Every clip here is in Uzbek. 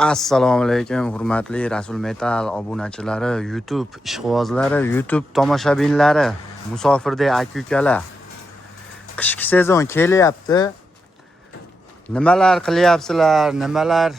Assalomu alaykum hurmatli Rasul Metal obunachilari, YouTube ishqibozlari, YouTube tomoshabinlari, musofirdek aka-ukalar. Qishki sezon kelyapti. Nimalar qilyapsizlar, nimalar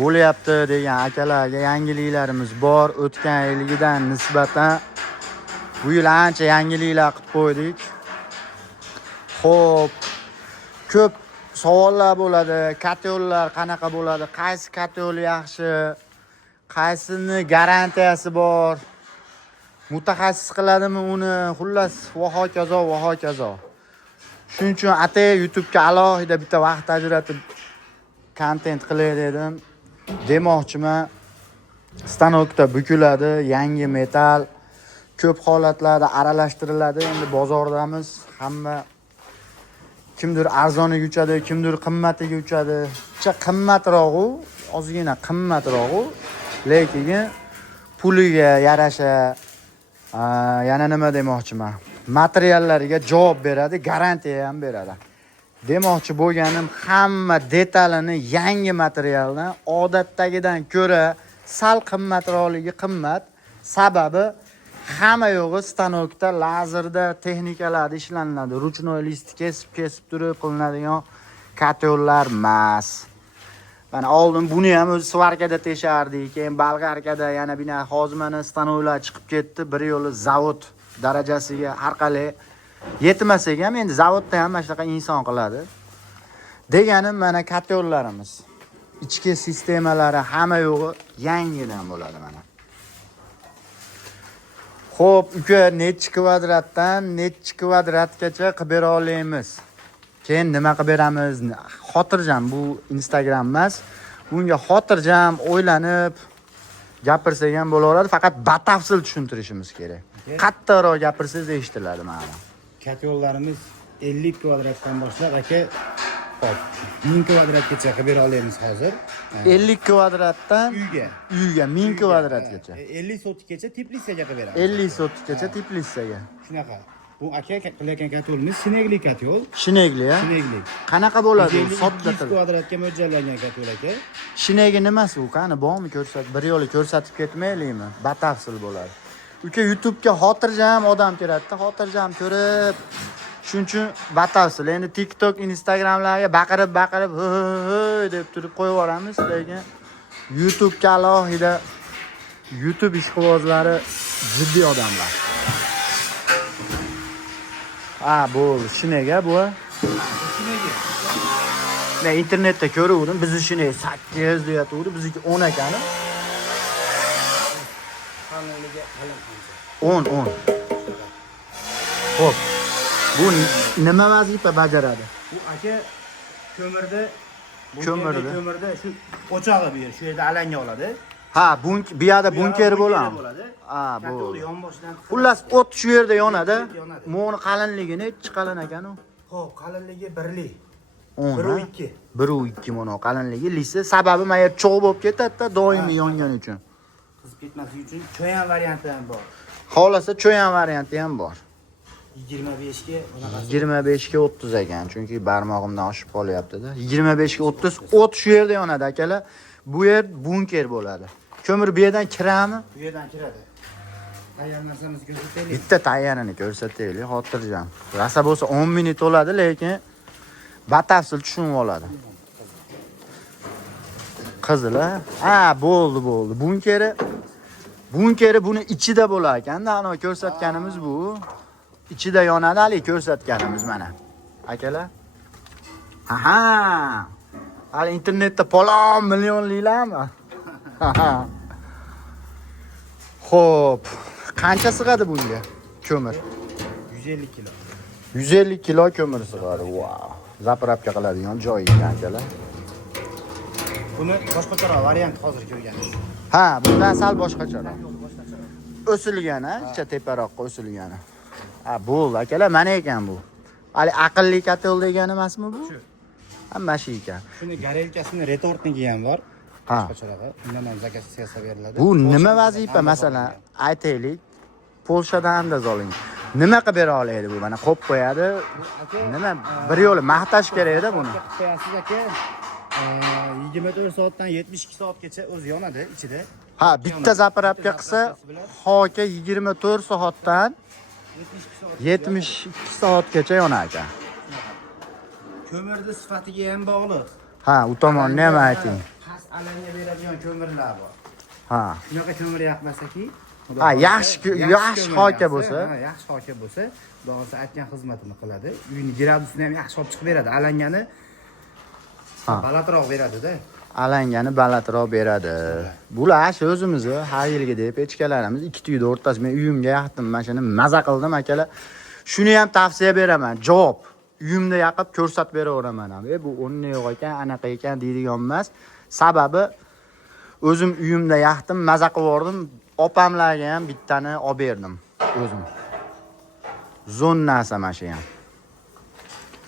bo'lyapti degan akalarga yangiliklarimiz bor. O'tgan yilgidan nisbatan bu yil ancha yangiliklar qilib qo'ydik. Xo'p, ko'p savollar bo'ladi. Katyollar qanaqa bo'ladi? Qaysi katyol yaxshi? Qaysini garantiyasi bor? Mutaxassis qiladimi uni? Xullas, va hokazo. Shuning uchun atay YouTube'ga alohida bitta vaqt ajratib kontent qilay dedim. Demoqchiman. Stanokda bukiladi, yangi metal ko'p holatlarda aralashtiriladi. Endi bozordamiz, hamma kimdir arzoniga uchadi, kimdir qimmatiga uchadi. Qimmatroq-u, ozgina qimmatroq-u, lekin puliga yarasha yana nima demoqchiman? Materiallariga javob beradi, garantiya ham beradi. Demoqchi bo'lganim, hamma detalini yangi materialdan odatdagidan ko'ra sal qimmatroqligi qimmat. Sababi hamma yo'g'i stanokda, lazerda, texnikalarda ishlanadi. Ruchnoy list kesib turib qilinadigan katyollar emas. Mana oldin buni ham o'zi svarkada teshardik, keyin bolgarkada yana bina hozir mana stanoklar chiqib ketdi. Bir yo'li zavod darajasiga har qalay yetmasak ham endi zavodda ham mana shunaqa inson qiladi. Deganim mana katyollarimiz, ichki sistemalari hamma yo'g'i yangidan bo'ladi mana. Xo'p, uka nechi kvadratdan nechi kvadratgacha qilib bera olamiz? Keyin nima qilib beramiz? Xotirjam, bu Instagram emas. Bunga xotirjam o'ylanib gapirsak ham bo'laveradi, faqat batafsil tushuntirishimiz kerak. Qattiqroq gapirsangiz eshitiladi mana. Katyollarimiz 50 kvadratdan boshlab aka, hop, 1000 kvadratgacha qilib bera olamiz hozir. 50 kvadratdan uyga 1000 kvadratgacha. 50 sotikgacha teplitsaga qilib beramiz. 50 sotikgacha teplitsaga. Shunaqa. Bu aka qilayotgan katyolimiz shinegli katyol. Shinegli, ha? Shinegli. Qanaqa bo'ladi u? 200 kvadratga mo'ljallangan katyol aka. Shinegi nimasi u? Qani bormi bir yo'li ko'rsatib ketmaylikmi? Batafsil bo'ladi. Uka YouTube'ga xotirjam odam kerakda, xotirjam ko'rib. Shuning uchun batafsil. Endi TikTok, Instagramlarga baqirib hoy deb turib qo'yib yuboramiz, lekin YouTube'ga alohida YouTube ishqibozlari jiddiy odamlar. Bu shinega bu. Shinegi. Men internetda ko'ruvdim, bizni shineg 8 deyatuvdi, bizniki 10 ekani. Qalinligi qalin. 10. Xo'p. Bu nima vazifa bajaradi? Bu aka ko'mirda shu o'chog'i bu yer, shu yerda alanga oladi. Ha, bu yerda bunker bo'ladi. Bu. Xullas o't shu yerda yonadi. Mo'ni qalinligi nechi qalin ekan u? Xo'p, qalinligi 1li. 1.2. 1.2 mo'no qalinligi lisi. Sababi men yer cho'g' bo'lib ketadi-da, doimiy yongani uchun. Qizib ketmasligi uchun cho'yan varianti ham bor. Xolasa cho'yan varianti ham bor. 25 ga bunaqasi. 25 ga 30 ekan, chunki barmog'imdan oshib qolyapti-da. 25 ga 30 o't shu yerda yonadi akalar. Bu yer bunker bo'ladi. Ko'mir bu yerdan kiradimi? Bu yerdan kiradi. Tayyor narsamizni ko'rsataylik. Bitta tayyorini ko'rsataylik, xotirjam. Rasa bo'lsa 10 minut bo'ladi, lekin batafsil tushunib oladi. Qizil-a? Bo'ldi. Bunkeri buni ichida bo'lar ekan-da, ana ko'rsatganimiz bu. Ichida yonadi, hali ko'rsatganimiz mana. Akalar. Hali internetda palon millionliklarmi? Xo'p, qancha sig'adi bunga ko'mir? 150 kilo. 150 kilo ko'mir sig'adi. Wow. Zapravka qiladigan joyi ekan akalar. Buni boshqacharoq variant hozir ko'rganmiz. Bundan sal boshqacharoq. O'silgan, ichcha teparoqqa o'silgan. Bo'ldi akalar, mana ekan bu. Hali aqlli katyol degani emasmi bu? Shu. Hamma shu ekan. Shuni garelkasini retortniki ham bor. Boshqacharoq. Undan ham zakaz beriladi. Bu nima vazifa, masalan, aytaylik, Polshadan andoz oling. Nima qilib bera oladi bu? Mana qo'yib qo'yadi. Nima bir yo'li maqtash kerak-da buni. Qo'yasiz aka. 24 soatdan 72 soatgacha o'zi yonadi ichida. Ha, bitta zapravka qilsa hoka 24 soatdan 72 soatgacha yonar ekan. Ko'mirni sifatiga ham bog'liq. Ha, u tomonni ham ayting. Past alanga beradigan ko'mirlar bor. Ha. Shunaqa ko'mir yoqmasaki, Ha, yaxshi hoka bo'lsa, yaxshi hoka bo'lsa, xudosi aytgan xizmatini qiladi. Uyni gradusini ham yaxshi olib chiqib beradi. Alangani balandroq beradi-da. Alangani balandroq beradi. Bular shu o'zimizni har yilgidek pechkalarimiz ikki tuyni o'rtasi. Men uyimga yaqdim, mana shuni maza qildim akalar. Shuni ham tavsiya beraman. Javob uyimda yoqib ko'rsatib beraveraman ham. Bu o'nni yo'q ekan, anaqa ekan deydigan emas. Sababi o'zim uyimda yaqdim, maza qilib yordim. Opamlarga ham bittani olib berdim o'zim. Zonnasi mana shu ham.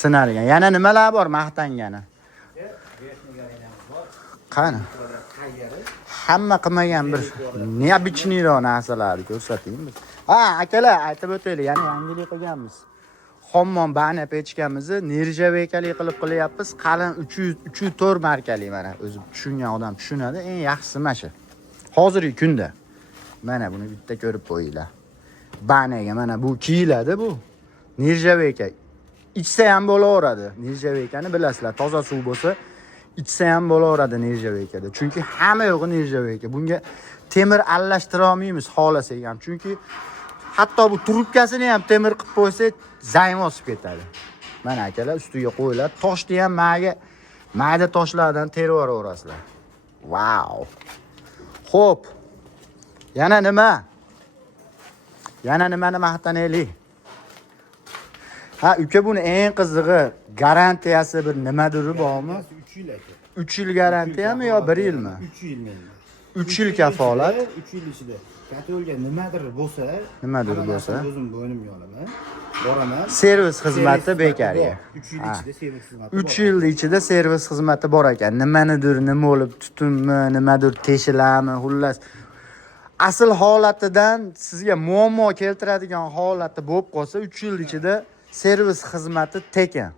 Sinalgan. Yana nimalar bor maqtangani? Qani? Hamma qilmagan bir neobichniyroq narsalarni ko'rsataymi biz. Ha, akalar, aytib o'taylik, yana yangilik qilganmiz. Xommon bana pechkamizni nirjavekali qilib qilyapmiz. Qalin 304 markali mana. O'zi tushungan odam tushunadi. Eng yaxshisi mana shu. Hozirgi kunda. Mana buni bitta ko'rib qo'yinglar. Banaga mana bu kiyiladi bu. Nirjaveka. Ichsa ham bo'laveradi. Nirjavekani bilasizlar, toza suv bo'lsa ichsa ham bo'laveradi nirjavekada. Chunki hamma yo'g'i nirjaveka. Bunga temir aralashtira olmaymiz xohlasak ham. Chunki hatto bu trubkasini ham temir qilib qo'ysa, zaym osib ketadi. Mana akalar ustiga qo'yiladi. Toshni ham mayda toshlardan terib yuboraverasizlar. Wow. Xo'p. Yana nima? Yana nimani maqtanaylik? Ha, uka buni eng qizig'i garantiyasi bir nimadir bormi? 3 yil aka. 3 yil garantiyami yo 1 yilmi? 3 yil menga. 3 yil kafolat. 3 yil ichida katolga nimadir bo'lsa, o'zim bo'ynimga olaman. Boraman. Servis xizmati bekarga. 3 yil ichida servis xizmati. 3 yil ichida servis xizmati bor ekan. Nimanidir, nima bo'lib tutunmi, nimadir teshilami, xullas asl holatidan sizga muammo keltiradigan holati bo'lib qolsa 3 yil ichida servis xizmati tekin.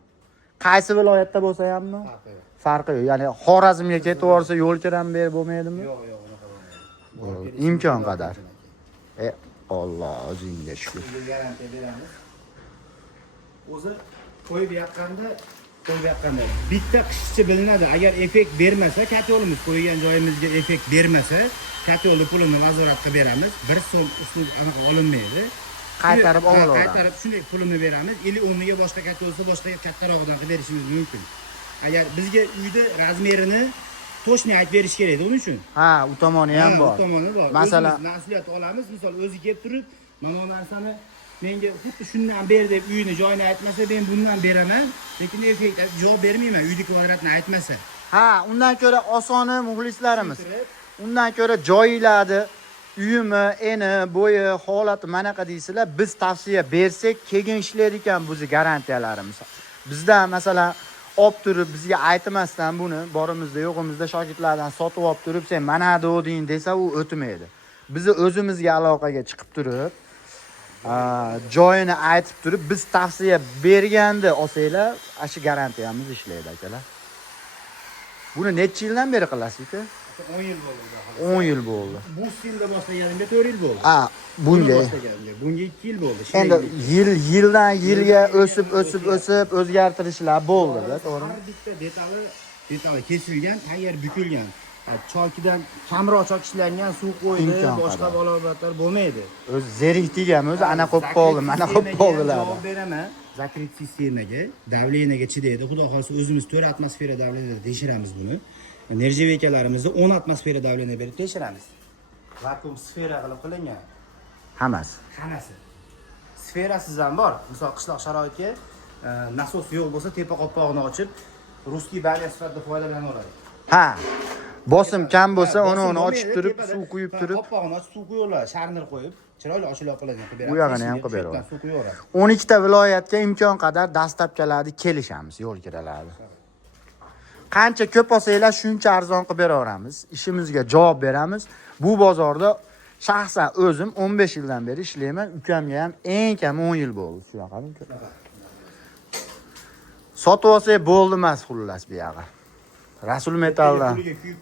Qaysi viloyatda bo'lsa hammi? Farqi yo'q. Ya'ni Xorazmga ketib borsa yo'l kiram berib bo'lmaydimi? Yo'q, unaqa bo'lmaydi. Imkon qadar. Alloh o'zingga shukr. Garantiya beramiz. O'zi qo'yib yoqqanda bitta qishchi bilinadi. Agar effekt bermasa, katyolimiz qo'ygan joyimizga effekt bermasa, katyolni pulini nazorat qilib beramiz. 1 so'm uslub aniq olinmaydi. Qaytarib olaveramiz. Qaytarib shunday pulini beramiz. 50-10 ga boshqa katyolsa boshqa kattarog'idan qilib berishimiz mumkin. Agar bizga uyda razmerini to'shni aytib berish kerak uning uchun. Ha, u tomoni ham bor. U tomoni bor. Masalan, mas'uliyat olamiz. Misol o'zi kelib turib, mana bu narsani menga xuddi shundan ber deb uyini joyini aytmasa, men bundan beraman, lekin effekt javob bermayman, uyni kvadratini aytmasa. Ha, undan ko'ra osoni muxlislarimiz. Undan ko'ra joylarni, uyimi, eni, bo'yi, holati manaqa deysizlar, biz tavsiya bersak, keyin ishlar ekan bizni garantiyalarimiz. Bizda masalan olib turib bizga aytmasdan buni borimizda yo'g'imizda shogirdlardan sotib olib turib, sen mana doding desa u o'tmaydi. Bizni o'zimizga aloqaga chiqib turib, joyini aytib turib, biz tavsiya berganda olsanglar, shu garantiyamiz ishlaydi akalar. Buni necha yildan beri qilasiz-ku? 10 yil bo'ldi. 10 yil bo'ldi. Bu stilda boshlaganimga 4 yil bo'ldi. Bunga 2 yil bo'ldi. Endi yildan yilga o'sib o'zgartirishlar bo'ldi-da, to'g'rimi? Har bitta detali kesilgan, tayyor bukilgan. Cholkidan kamroq chokishlangan suv qo'ydi, boshqa balobatlar bo'lmaydi. O'zi zerikdigan, o'zi ana qo'yib qoldi, mana qo'yib qoldilar. Javob beraman. Zakrit sistemaga, davleniyaga chidaydi. Xudo xolsa o'zimiz 4 atmosfera davleniyada tekshiramiz buni. Nirjavekalarimizni 10 atmosfera davleniyaga berib tekshiramiz. Vakuum sfera qilib qilingan. Hammasi. Sferasiz ham bor. Misol qishloq sharoitga nasos yo'q bo'lsa, tepa qopqog'ini ochib, ruskiy baliya sifatida foydalanaveradi. Ha. Bosim kam bo'lsa, uni ochib turib, suv quyib turib, qopqog'ini ochib suv quyyorlar, sharnir qo'yib, chiroyli ochilib qiladigan qilib beradi. Bu yog'ini ham qilib beradi. Suv quyyoradi. 12 ta viloyatga imkon qadar dastlabkalarni kelishamiz, yo'l kiralarni. Qancha ko'p olsanglar, shuncha arzon qilib beraveramiz. Ishimizga javob beramiz. Bu bozorda shaxsan o'zim 15 yildan beri ishlayman. Ukamga ham eng kam 10 yil bo'ldi. Shu yoqami? Sotib olsak bo'ldi emas xullas bu yoqqa. Rasul metaldan. Puliga kuyib